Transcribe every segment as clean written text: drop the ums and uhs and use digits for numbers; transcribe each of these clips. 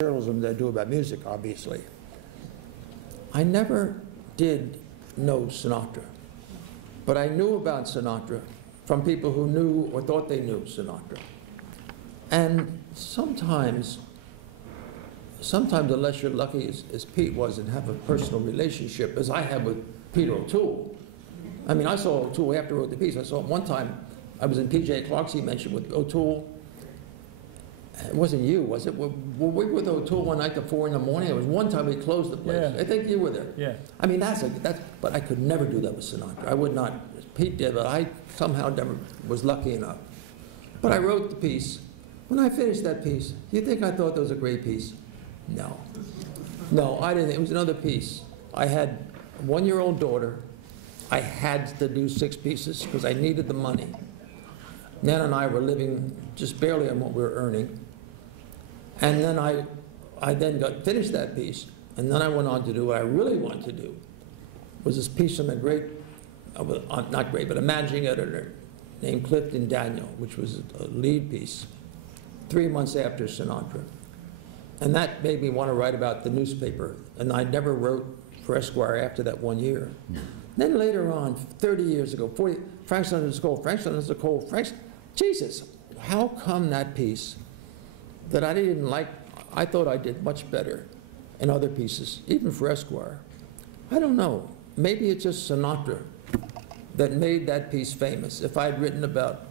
journalism that I do about music, obviously. I never did know Sinatra, but I knew about Sinatra from people who knew or thought they knew Sinatra. And sometimes unless you're lucky as Pete was and have a personal relationship, as I had with Peter O'Toole. I mean, I saw O'Toole after I wrote the piece. I saw him one time. I was in P.J. Clark's, he mentioned, with O'Toole. It wasn't you, was it? Were we with O'Toole one night at 4 in the morning? It was one time we closed the place. Yeah. I think you were there. Yeah. I mean, but I could never do that with Sinatra. I would not. Pete did, but I somehow never was lucky enough. But I wrote the piece. When I finished that piece, you think I thought that was a great piece? No. No, I didn't. It was another piece. I had a 1-year-old daughter. I had to do 6 pieces because I needed the money. Nan and I were living just barely on what we were earning. And then I then finished that piece, and then I went on to do what I really wanted to do, was this piece on a great, not great, but a managing editor named Clifton Daniel, which was a lead piece, 3 months after Sinatra. And that made me want to write about the newspaper, and I never wrote for Esquire after that 1 year. Then later on, 30 years ago, 40, Frank Sinatra's Cold, Frank Sinatra's Cold, Jesus, how come that piece that I didn't like, I thought I did much better in other pieces, even for Esquire? I don't know. Maybe it's just Sinatra that made that piece famous. If I had written about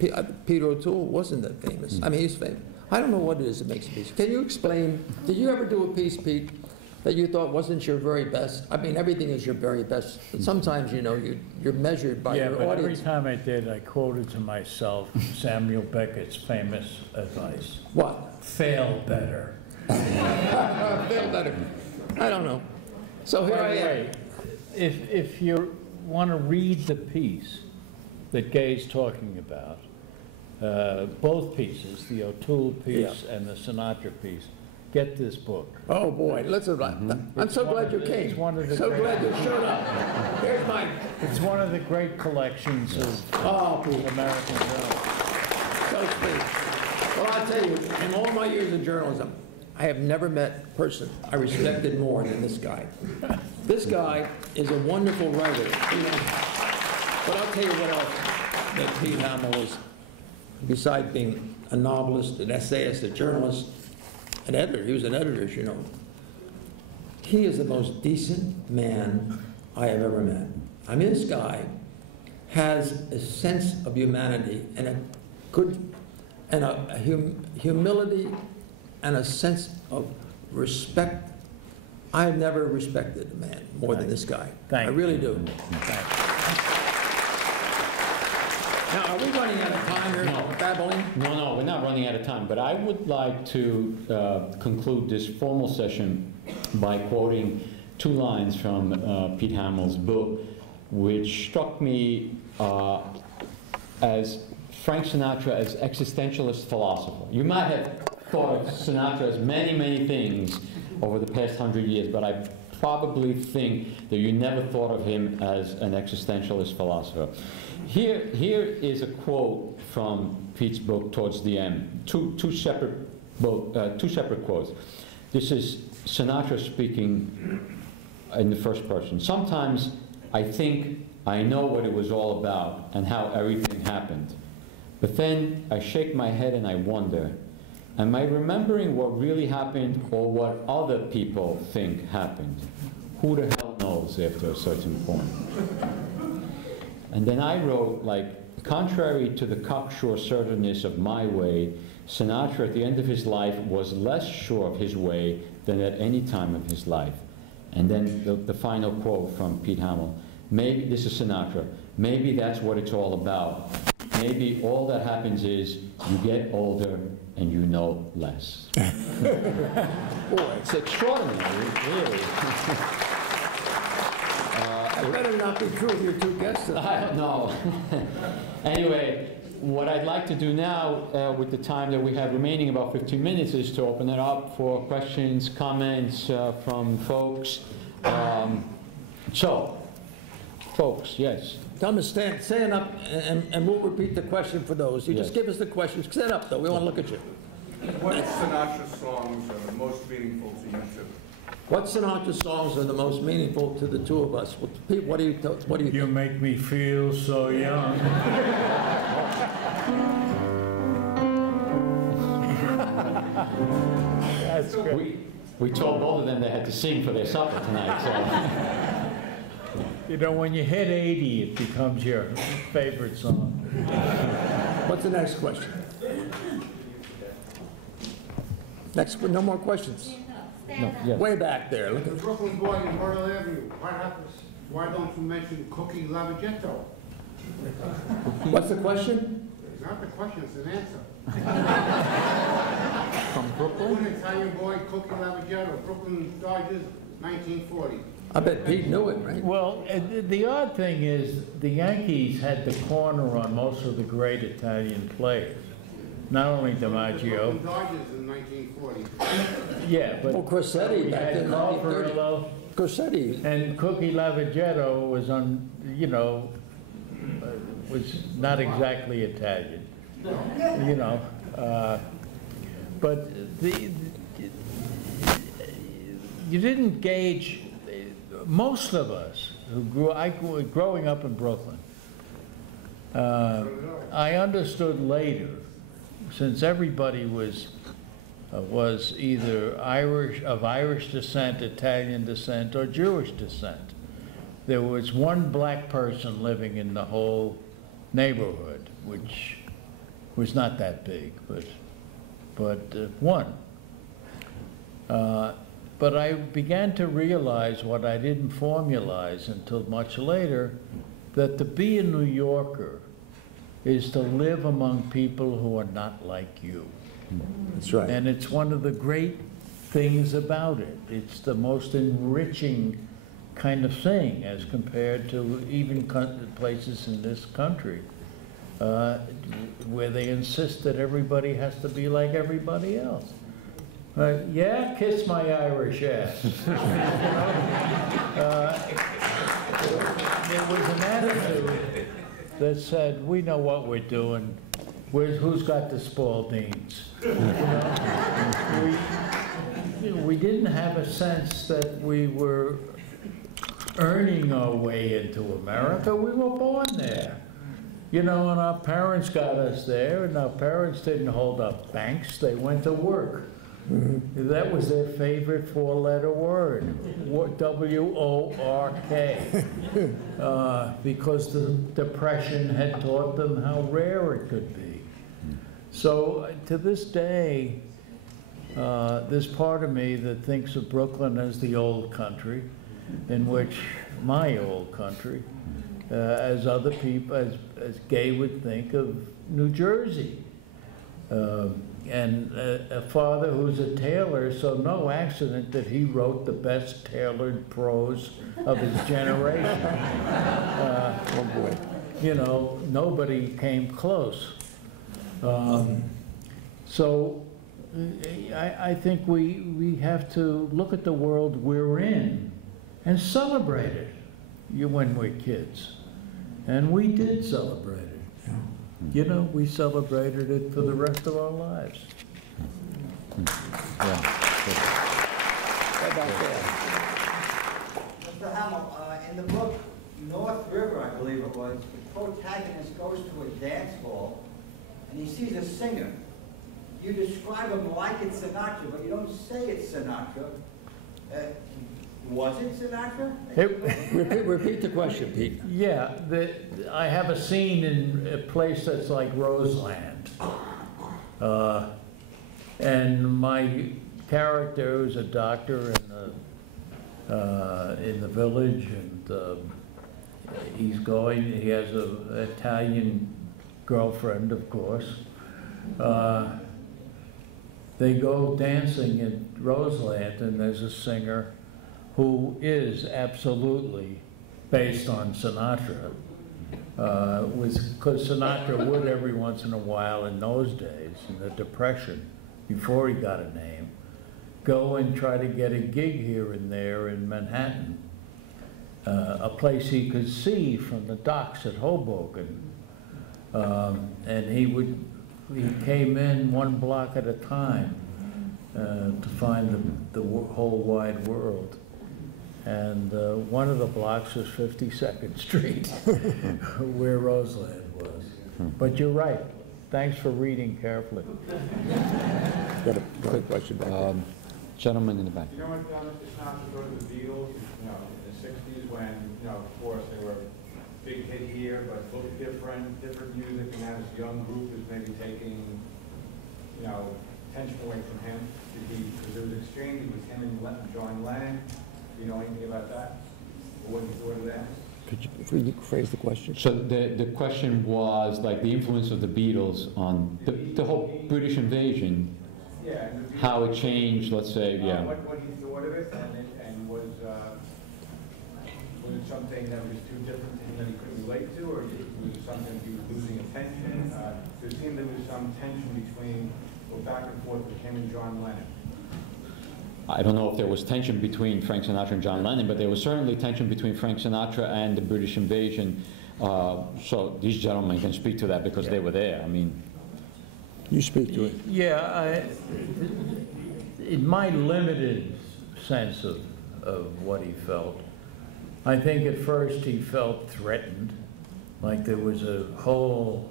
Peter O'Toole, wasn't that famous? I mean, he's famous. I don't know what it is that makes a piece. Can you explain, did you ever do a piece, Pete, that you thought wasn't your very best? I mean, everything is your very best, but sometimes, you know, you're measured by your audience. Every time I did, I quoted to myself Samuel Beckett's famous advice. What? Fail better. Fail better. I don't know. So here I am. If you want to read the piece that Gay's talking about, both pieces, the O'Toole piece and the Sinatra piece, get this book. Oh boy, I'm so glad you came. So glad you showed up. Here's mine. It's one of the great collections of American journalism. So sweet. Well, I'll tell you, in all my years in journalism, I have never met a person I respected more than this guy. This guy is a wonderful writer. You know, but I'll tell you what else that Pete Hamill was, besides being a novelist, an essayist, a journalist, an editor. He was an editor, as you know. He is the most decent man I have ever met. I mean, this guy has a sense of humanity and a good, and a humility and a sense of respect. I've never respected a man more than this guy. I really do. Now, are we running out of time here? No. Babbling? No, we're not running out of time. But I would like to conclude this formal session by quoting 2 lines from Pete Hamill's book, which struck me as Frank Sinatra as existentialist philosopher. You might have thought of Sinatra as many, many things over the past 100 years, but I probably think that you never thought of him as an existentialist philosopher. Here is a quote from Pete's book towards the end. Two separate quotes. This is Sinatra speaking in the first person. Sometimes I think I know what it was all about and how everything happened. But then I shake my head and I wonder, am I remembering what really happened or what other people think happened? Who the hell knows after a certain point? And then I wrote, like, contrary to the cocksure certainness of my way, Sinatra at the end of his life was less sure of his way than at any time of his life. And then the final quote from Pete Hamill, maybe, this is Sinatra, maybe that's what it's all about. Maybe all that happens is you get older and you know less. Boy, it's extraordinary, really. It better not be true of your 2 guests. I don't know. Anyway, what I'd like to do now, with the time that we have remaining, about 15 minutes, is to open it up for questions, comments from folks. So, folks, yes. Tell them to stand up, and we'll repeat the question for those. You just give us the questions. Stand up, though. We want to look at you. What Sinatra songs are the most meaningful to you two? What Sinatra songs are the most meaningful to the two of us? Pete, what do you You think? make me feel so young. That's great. We told both of them they had to sing for their supper tonight, so. You know, when you hit 80, it becomes your favorite song. What's the next question? Next, no more questions. No, yes. Way back there, look The at, Brooklyn boy in Myrtle Avenue, why don't you mention Cookie Lavagetto? what's the question? It's not the question, it's an answer. From Brooklyn? An Italian boy, Cookie Lavagetto, Brooklyn Dodgers, 1940. I bet Pete knew it, right? Well, the odd thing is, the Yankees had the corner on most of the great Italian players. Not only The DiMaggio, Brooklyn Dodgers in 1940. yeah, but Well, Crosetti we back had in Carl 1930. Furillo, Crosetti, and Cookie Lavagetto was on, you know, was not exactly Italian, you know. But you didn't gauge, most of us who growing up in Brooklyn, I understood later, since everybody was either of Irish descent, Italian descent, or Jewish descent. There was one black person living in the whole neighborhood, which was not that big, but one. But I began to realize what I didn't formalize until much later, that to be a New Yorker is to live among people who are not like you. that's right. And it's one of the great things about it. It's the most enriching kind of thing as compared to even places in this country where they insist that everybody has to be like everybody else. Yeah, kiss my Irish ass. There was an attitude that said, we know what we're doing. Who's got the Spaldings? You know? We didn't have a sense that we were earning our way into America. We were born there. You know, and our parents got us there, and our parents didn't hold up banks, they went to work. That was their favorite four-letter word, W-O-R-K, because the Depression had taught them how rare it could be. So to this day, there's part of me that thinks of Brooklyn as the old country, in which my old country, as other people, as Gay would think of New Jersey. And a father who's a tailor, so no accident that he wrote the best tailored prose of his generation. Oh, boy. You know, nobody came close. So I think we have to look at the world we're in and celebrate it when we're kids. And we did celebrate it. You know, we celebrated it for the rest of our lives. Way back there. Mr. Hamill, in the book North River, I believe it was, the protagonist goes to a dance hall and he sees a singer. You describe him like it's Sinatra, but you don't say it's Sinatra. Was it Sinatra? Repeat the question, Pete. Yeah, I have a scene in a place that's like Roseland. And my character is a doctor in the village, and he has an Italian girlfriend, of course. They go dancing in Roseland, and there's a singer who is absolutely based on Sinatra, because Sinatra would every once in a while in those days, in the Depression, before he got a name, go and try to get a gig here and there in Manhattan, a place he could see from the docks at Hoboken. And he would he came in one block at a time to find the whole wide world. And one of the blocks was 52nd Street, where Roseland was. But you're right. Thanks for reading carefully. Got a quick question back there. Gentleman in the back. You know what, Mr. Sinatra wrote the Beatles, you know, in the 60s when, you know, of course, they were a big hit here, but looked different music, and now this young group is maybe taking, you know, attention away from him. Because there was an exchange with him and John Lennon. Do you know anything about that? Or what you thought of that? Could you rephrase the question? So the question was like the influence of the Beatles on the whole British invasion. Yeah. And the How it changed, let's say, yeah. What he thought of it, and was it something that was too different to him that he couldn't relate to, or was it something he was losing attention? There seemed there was some tension between, or back and forth with him and John Lennon. I don't know if there was tension between Frank Sinatra and John Lennon, but there was certainly tension between Frank Sinatra and the British invasion. So these gentlemen can speak to that because they were there. I mean, You speak to it. Yeah, in my limited sense of what he felt, I think at first he felt threatened, like there was a whole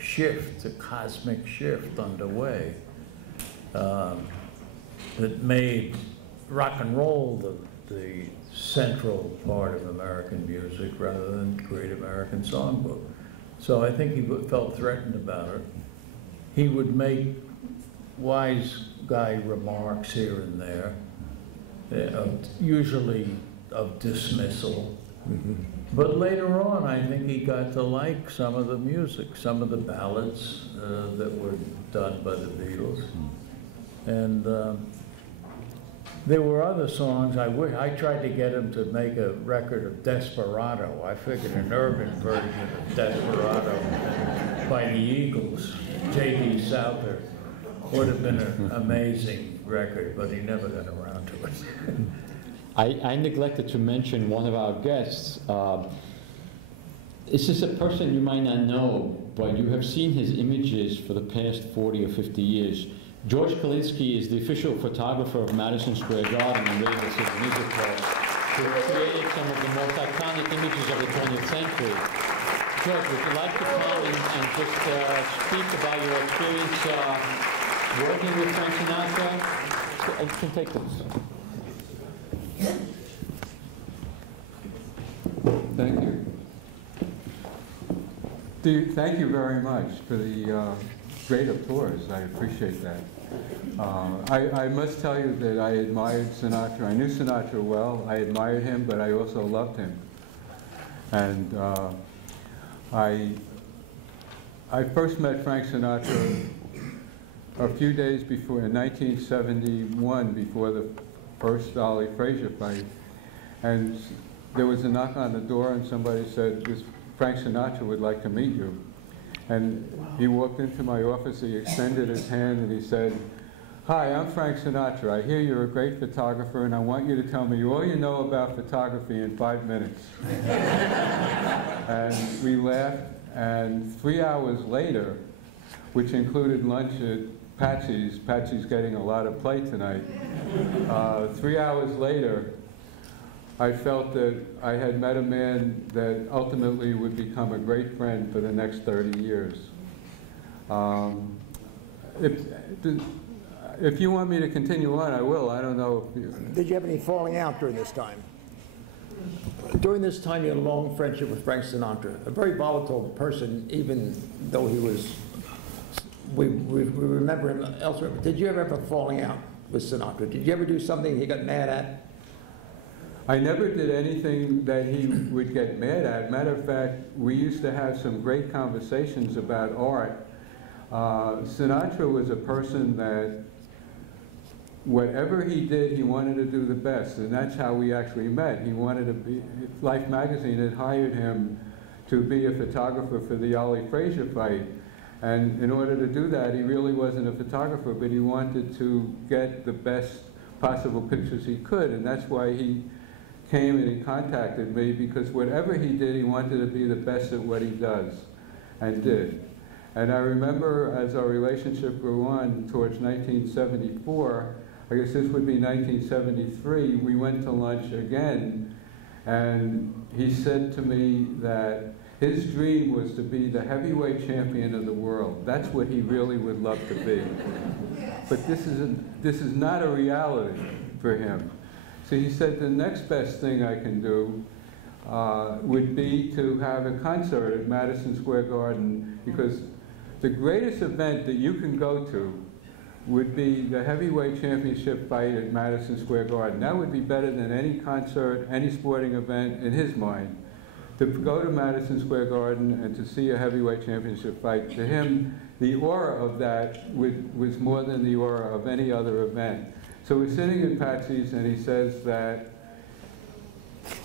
shift, a cosmic shift underway that made rock and roll the central part of American music rather than Great American Songbook. So I think he felt threatened about it. He would make wise guy remarks here and there, usually of dismissal. But later on, I think he got to like some of the music, some of the ballads that were done by the Beatles. And there were other songs. I tried to get him to make a record of Desperado. I figured an urban version of Desperado by the Eagles, J.D. Souther, would have been an amazing record, but he never got around to it. I neglected to mention one of our guests. This is a person you might not know, but you have seen his images for the past 40 or 50 years. George Kalinsky is the official photographer of Madison Square Garden and Radio City Music Hall, who created some of the most iconic images of the 20th century. George, would you like to come and just speak about your experience working with Frank Sinatra? You can take this. Thank you. Thank you very much for the great applause. I appreciate that. I must tell you that I admired Sinatra. I knew Sinatra well. I admired him, but I also loved him. And I first met Frank Sinatra a few days before, in 1971, before the first Ollie Frazier fight. And there was a knock on the door, and somebody said, Frank Sinatra would like to meet you. And he walked into my office, he extended his hand, and he said, "Hi, I'm Frank Sinatra. I hear you're a great photographer, and I want you to tell me all you know about photography in 5 minutes." And we laughed, and 3 hours later, which included lunch at Patsy's getting a lot of play tonight, 3 hours later, I felt that I had met a man that ultimately would become a great friend for the next 30 years. If you want me to continue on, I will. I don't know if you... Did you have any falling out during this time? During this time, you had a long friendship with Frank Sinatra, a very volatile person, even though he was, we remember him elsewhere. But did you ever have a falling out with Sinatra? Did you ever do something he got mad at? I never did anything that he would get mad at. Matter of fact, we used to have some great conversations about art. Sinatra was a person that whatever he did, he wanted to do the best, and that's how we actually met. He wanted to be, Life magazine had hired him to be a photographer for the Ollie Frazier fight. And in order to do that, he really wasn't a photographer, but he wanted to get the best possible pictures he could, and that's why he came and he contacted me, because whatever he did, he wanted to be the best at what he does, and did. And I remember as our relationship grew on towards 1974, I guess this would be 1973, we went to lunch again, and he said to me that his dream was to be the heavyweight champion of the world. That's what he really would love to be. But this is not a reality for him. So he said the next best thing I can do would be to have a concert at Madison Square Garden, because the greatest event that you can go to would be the heavyweight championship fight at Madison Square Garden. That would be better than any concert, any sporting event in his mind. To go to Madison Square Garden and to see a heavyweight championship fight, to him, the aura of that was more than the aura of any other event. So we're sitting in Patsy's, and he says that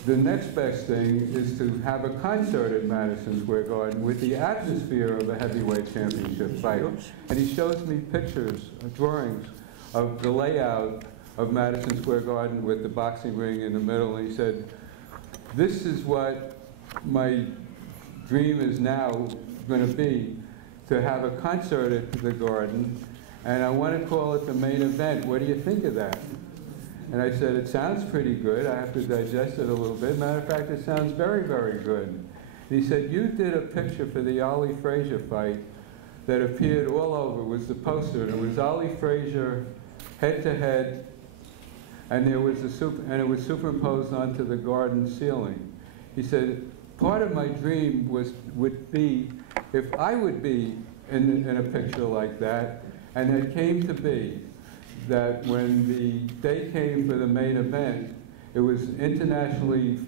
the next best thing is to have a concert at Madison Square Garden with the atmosphere of a heavyweight championship fight. And he shows me pictures, drawings of the layout of Madison Square Garden with the boxing ring in the middle, and he said, this is what my dream is now going to be, to have a concert at the Garden, and I want to call it the main event. What do you think of that? And I said, it sounds pretty good. I have to digest it a little bit. Matter of fact, it sounds very, very good. And he said, you did a picture for the Ali Frazier fight that appeared all over. It was the poster. And it was Ali Frazier head-to-head, and it was superimposed onto the Garden ceiling. He said, part of my dream would be if I would be in a picture like that, and it came to be that when the day came for the main event, it was internationally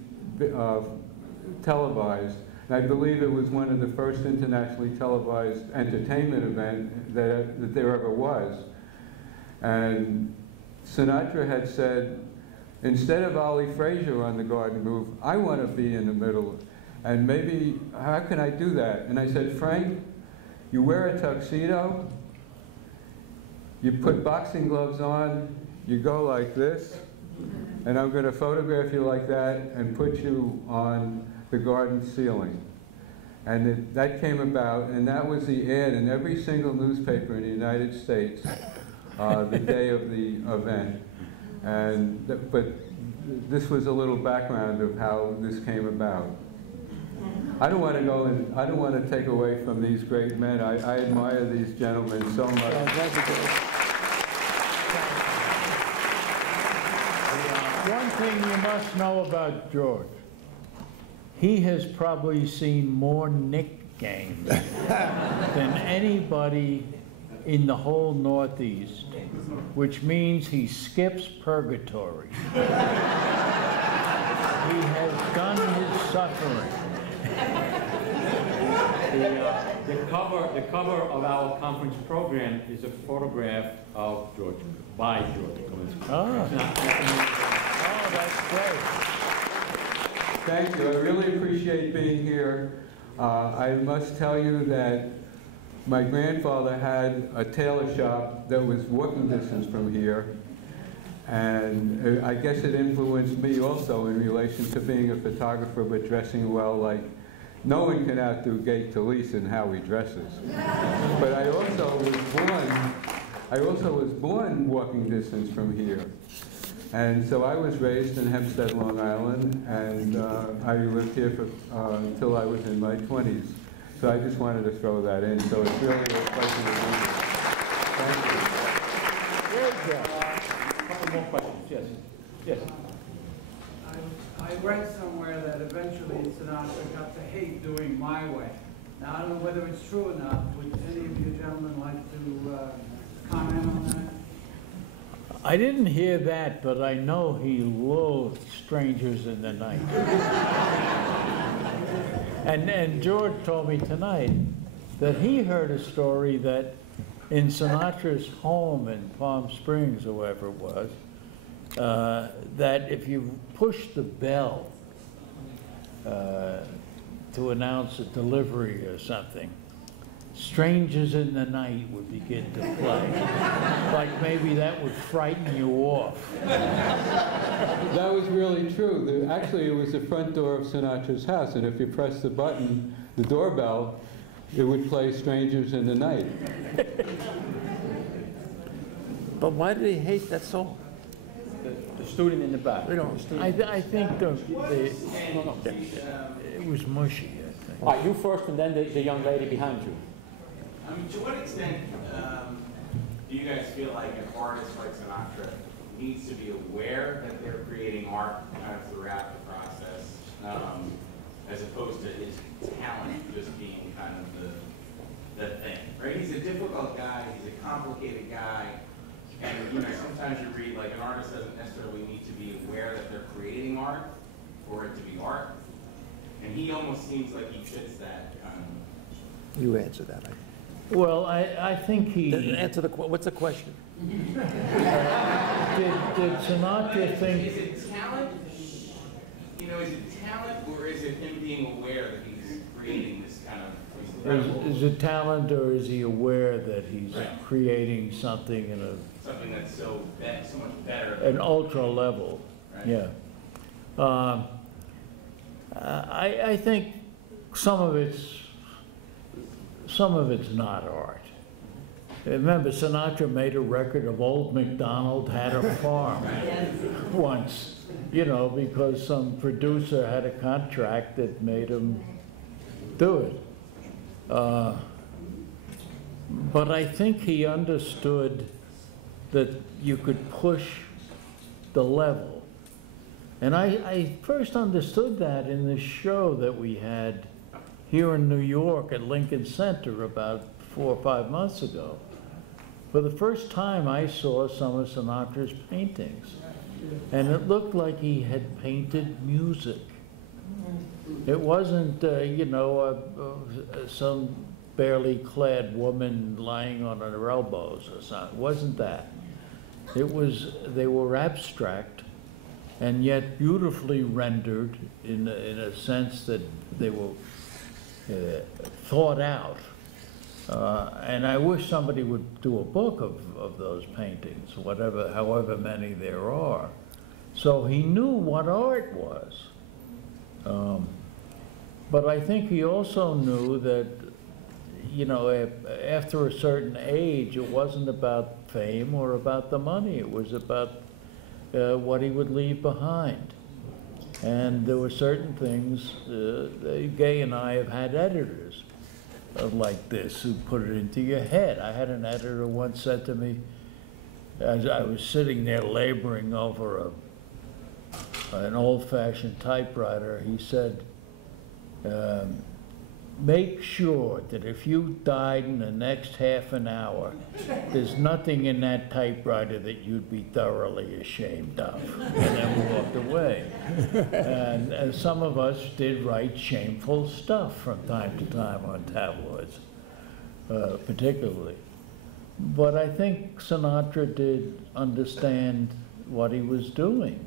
televised. And I believe it was one of the first internationally televised entertainment events that there ever was. And Sinatra had said, instead of Ali Frazier on the Garden Groove, I want to be in the middle. And maybe, how can I do that? And I said, Frank, you wear a tuxedo, you put boxing gloves on, you go like this, and I'm going to photograph you like that and put you on the Garden ceiling. And that came about, and that was the ad in every single newspaper in the United States the day of the event. But this was a little background of how this came about. I don't want to take away from these great men. I admire these gentlemen so much. One thing you must know about George, he has probably seen more Knick games than anybody in the whole Northeast, which means he skips purgatory. He has done his suffering. The cover of our conference program is a photograph of George, by George. Oh, that's great. Thank you. I really appreciate being here. I must tell you that my grandfather had a tailor shop that was walking distance from here, and I guess it influenced me also in relation to being a photographer but dressing well. Like, no one can outdo Talese in how he dresses. But I also was born walking distance from here. And so I was raised in Hempstead, Long Island, and I lived here until I was in my 20s. So I just wanted to throw that in. So it's really a pleasure to be here. Thank you. Good job. A couple more questions. Yes. Yes. I read somewhere that eventually Sinatra got to hate doing My Way. Now, I don't know whether it's true or not. Would any of you gentlemen like to comment on that? I didn't hear that, but I know he loathed Strangers in the Night. And George told me tonight that he heard a story that in Sinatra's home in Palm Springs, or wherever it was, that if you push the bell to announce a delivery or something, Strangers in the Night would begin to play. Like maybe that would frighten you off. That was really true. Actually, it was the front door of Sinatra's house, and if you press the button, the doorbell, It would play Strangers in the Night. But why did he hate that song? The student in the back. We don't. I think it was mushy, I think. All right, you first and then the young lady behind you. I mean, to what extent do you guys feel like an artist like Sinatra needs to be aware that they're creating art kind of throughout the process, as opposed to his talent just being kind of the thing, right? He's a difficult guy, he's a complicated guy, and you know, sometimes you read like an artist doesn't necessarily need to be aware that they're creating art for it to be art, and he almost seems like he fits that kind of. You answer that. Well, I think he... Answer what's the question? Did Sinatra think... Is it talent? You know, is it talent, or is it him being aware that he's creating this kind of... Is it talent, or is he aware that he's creating something in something that's so much better? An ultra level, right? Yeah. I think some of it's not art. Remember, Sinatra made a record of Old MacDonald Had a Farm once, you know, because some producer had a contract that made him do it. But I think he understood that you could push the level. And I first understood that in this show that we had here in New York at Lincoln Center about 4 or 5 months ago. For the first time, I saw some of Sinatra's paintings, and it looked like he had painted music. It wasn't, you know, some barely clad woman lying on her elbows or something. It wasn't that. It was, they were abstract and yet beautifully rendered in a sense that they were thought out. And I wish somebody would do a book of those paintings, however many there are. So he knew what art was. But I think he also knew that, you know, after a certain age, it wasn't about fame or about the money. It was about what he would leave behind. And there were certain things, Gay and I have had editors like this who put it into your head. I had an editor once said to me, as I was sitting there laboring over an old-fashioned typewriter, he said, make sure that if you died in the next half an hour, there's nothing in that typewriter that you'd be thoroughly ashamed of, and then walked away. And some of us did write shameful stuff from time to time on tabloids, particularly. But I think Sinatra did understand what he was doing.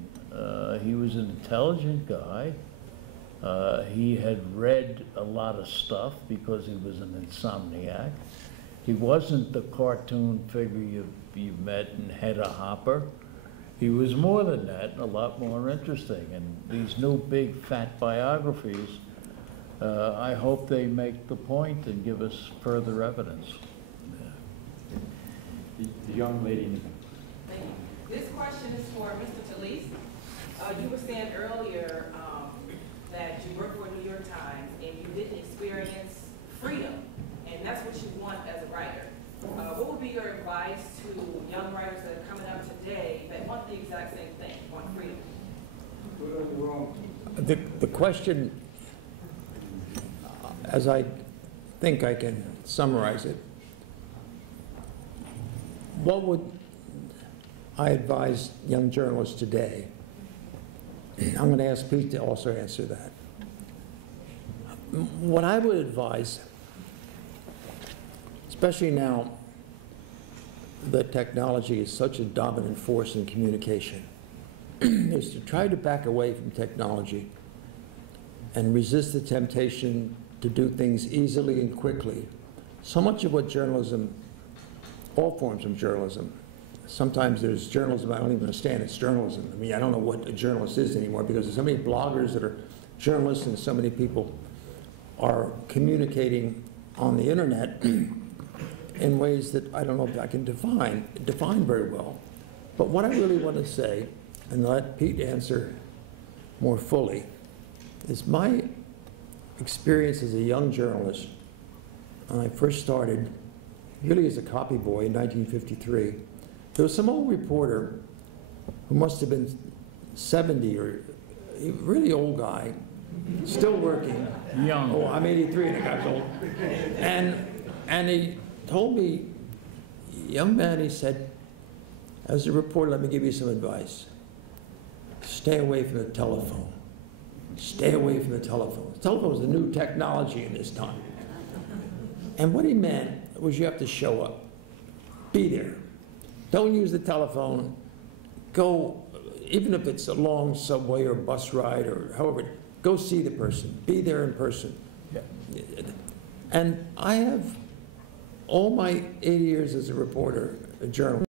He was an intelligent guy. He had read a lot of stuff because he was an insomniac. He wasn't the cartoon figure you met in Hedda Hopper. He was more than that, a lot more interesting. And these new big fat biographies, I hope they make the point and give us further evidence. The young lady in the back. Thank you. This question is for Mr. Talese. You were saying earlier that you work for New York Times and you didn't experience freedom, and that's what you want as a writer. What would be your advice to young writers that are coming up today that want the exact same thing, want freedom? The question, as I think I can summarize it, what would I advise young journalists today? I'm going to ask Pete to also answer that. What I would advise, especially now that technology is such a dominant force in communication, is to try to back away from technology and resist the temptation to do things easily and quickly. So much of what journalism, all forms of journalism, sometimes there's journalism I don't even understand it's journalism. I mean, I don't know what a journalist is anymore because there's so many bloggers that are journalists and so many people are communicating on the internet in ways that I don't know if I can define very well. But what I really want to say, and let Pete answer more fully, is my experience as a young journalist when I first started, really as a copy boy in 1953. There was some old reporter who must have been 70 or a really old guy, still working. Young. Oh, I'm 83 and the guy's old. And he told me, young man, he said, as a reporter, let me give you some advice. Stay away from the telephone. Stay away from the telephone. The telephone was the new technology in this time. And what he meant was you have to show up. Be there. Don't use the telephone. Go, even if it's a long subway or bus ride or however, go see the person. Be there in person. Yeah. And I have all my 80 years as a reporter, a journalist,